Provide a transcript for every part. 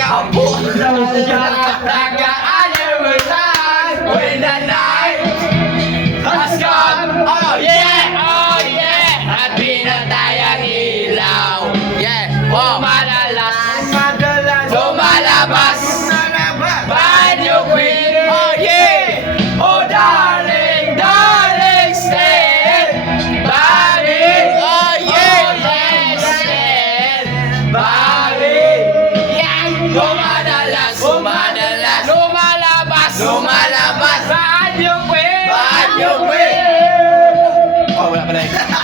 ikaw po nag-aanimulan when the night has come. Oh yeah! Oh yeah! At pinatay ang ilaw. Yeah! Oh! Lumalabas banyo queen. Oh yeah! Oh darling, darling, stay. Bobby. Oh yeah! Stay. Bobby. Yeah! Lumalabas. Banyo queen. Banyo queen. Oh, wala pala.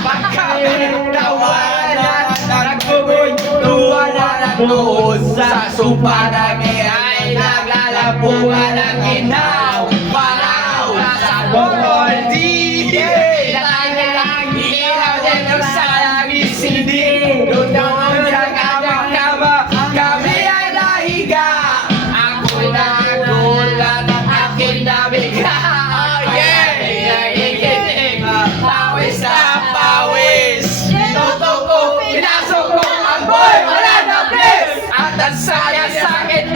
Pagkakatawanan, nagbubuntuan na doon sa sopa namin ay naglalapuan ang ginaw. Paraw sa bukol, di lang ilaw din ang salang isindi. Doon sa kama, kami ay nahiga. Ako'y nagulat at aking nabiga. Oh yeah! Pawis na pawis. Tutok ko, pinasok ko ang boy. Wala na please. At ang saya sakit.